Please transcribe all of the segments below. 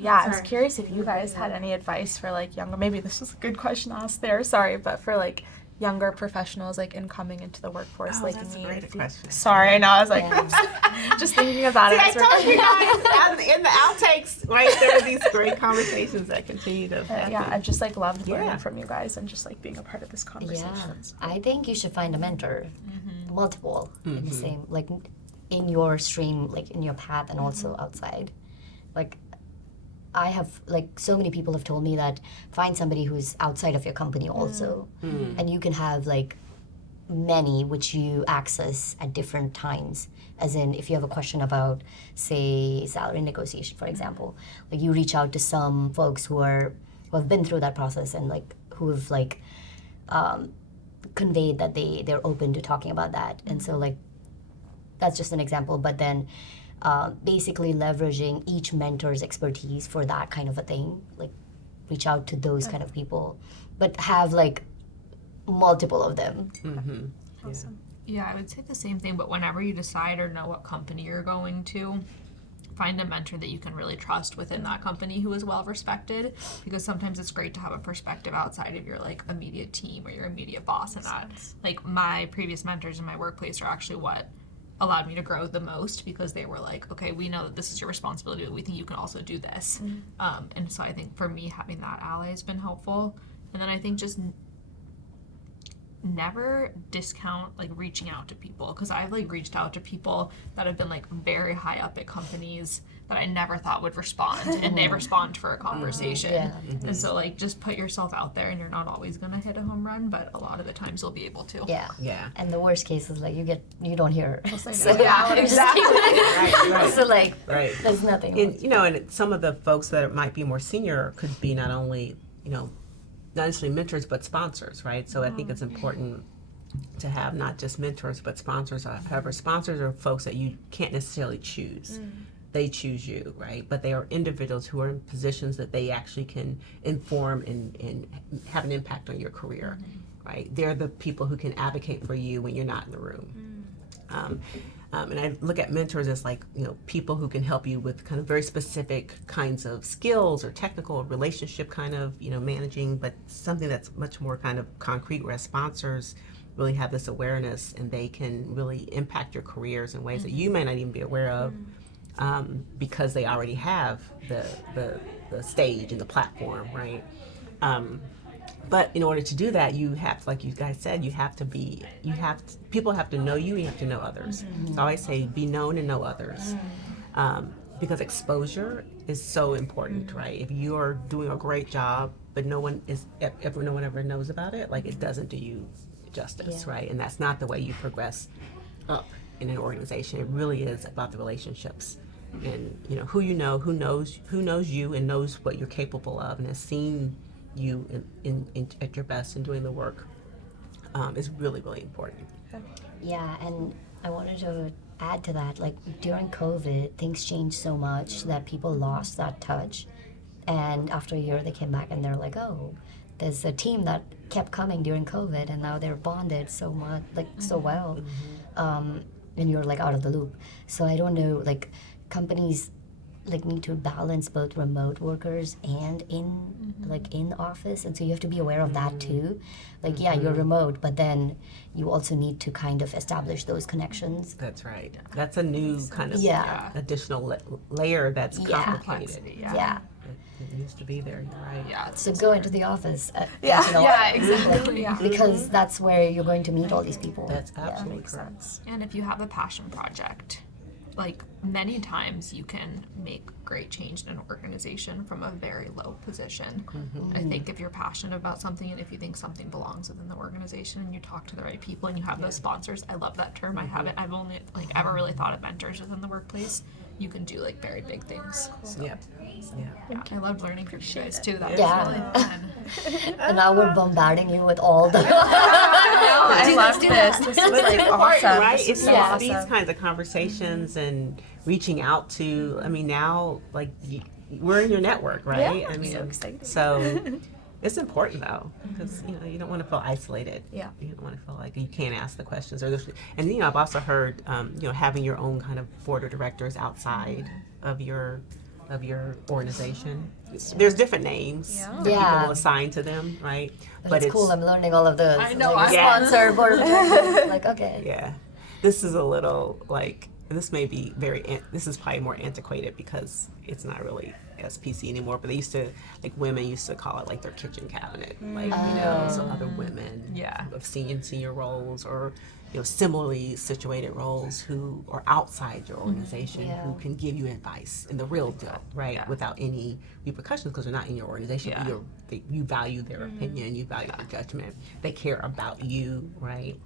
Yeah, I was curious if you guys had any advice for like younger, maybe this is a good question to ask there, sorry, but for like younger professionals like in coming into the workforce like that's me. a great question. Sorry, I know, I was like, Yeah. oops. Just thinking about See, it. I as we're- told you guys in the outtakes, right there are these great conversations that continue to happen. Yeah, I've just like loved learning Yeah. from you guys and just like being a part of this conversation. Yeah, I think you should find a mentor, multiple in the same, like in your stream, like in your path, and also outside. Like, I have like so many people have told me that find somebody who's outside of your company also, and you can have like many which you access at different times. As in, if you have a question about, say, salary negotiation, for example, like you reach out to some folks who have been through that process and like who have like conveyed that they're open to talking about that. And so like that's just an example. But then basically leveraging each mentor's expertise for that kind of a thing, like reach out to those kind of people, but have like multiple of them. Awesome. Yeah, I would say the same thing, but whenever you decide or know what company you're going to, find a mentor that you can really trust within that company who is well respected, because sometimes it's great to have a perspective outside of your like immediate team or your immediate boss, and that like my previous mentors in my workplace are actually what allowed me to grow the most, because they were like, okay, we know that this is your responsibility, but we think you can also do this. And so I think for me, having that ally has been helpful. And then I think just never discount like reaching out to people, because I've like reached out to people that have been like very high up at companies that I never thought would respond, and they respond for a conversation. Yeah. And so like just put yourself out there, and you're not always gonna hit a home run, but a lot of the times you'll be able to. Yeah. Yeah. And the worst case is like you don't hear. So, yeah, exactly. Right. So like Right. there's nothing. And and some of the folks that might be more senior could be not only not necessarily mentors but sponsors, right? So I think it's important to have not just mentors but sponsors. However, sponsors are folks that you can't necessarily choose. They choose you, right? But they are individuals who are in positions that they actually can inform and have an impact on your career, right? They're the people who can advocate for you when you're not in the room. And I look at mentors as like, people who can help you with kind of very specific kinds of skills or technical relationship kind of, managing, but something that's much more kind of concrete, whereas sponsors really have this awareness and they can really impact your careers in ways that you may not even be aware of, because they already have the stage and the platform, right? But in order to do that, you have, like you guys said, people have to know you, you have to know others. So I always say, be known and know others. Because exposure is so important, right? If you are doing a great job, but no one ever knows about it, like it doesn't do you justice, right? And that's not the way you progress up in an organization. It really is about the relationships. And who knows you and knows what you're capable of and has seen you in at your best in doing the work is really, really important. Yeah, and I wanted to add to that, like during COVID, things changed so much that people lost that touch. And after a year, they came back and they're like, oh, there's a team that kept coming during COVID, and now they're bonded so much, like so well. And you're like out of the loop. So I don't know, like companies like need to balance both remote workers and in office, and so you have to be aware of that too. Like yeah, you're remote, but then you also need to kind of establish those connections. That's right. That's a new kind of Yeah. additional layer that's Yeah. complicated. Yeah. It needs to be there. You're right. Yeah. So go into the office. Yeah. you know, Yeah, exactly. Yeah. because that's where you're going to meet all these people. That's Yeah. absolutely correct. And if you have a passion project, like many times you can make great change in an organization from a very low position. I think if you're passionate about something and if you think something belongs within the organization and you talk to the right people and you have those sponsors, I love that term. I've only like ever really thought of mentors within the workplace. You can do like very big things. So, Yeah. yeah, I loved learning from you guys too. That was Yeah. really fun. And now we're bombarding you with all the. I love this. This is like awesome. Right? This It's is so all awesome. these kinds of conversations and reaching out to. I mean, now like we're in your network, right? Yeah, I mean, so exciting. so it's important though, because you don't want to feel isolated. Yeah. You don't want to feel like you can't ask the questions and I've also heard having your own kind of board of directors outside of your of your organization. There's different names Yeah. that Yeah. people assign to them, right? But it's cool. I'm learning all of those. I know, Like, I'm Yeah. sponsor, board of directors. Like, okay. Yeah, this is a little like this may be this is probably more antiquated because it's not really SPC anymore. But they used to women used to call it like their kitchen cabinet, like so other women Yeah. of senior roles or similarly situated roles who are outside your organization Yeah. who can give you advice in the real deal, right? Yeah. Without any repercussions because they're not in your organization. Yeah. But you value their opinion, you value their judgment. They care about you, right?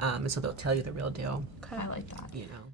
And so they'll tell you the real deal, I like that. you know.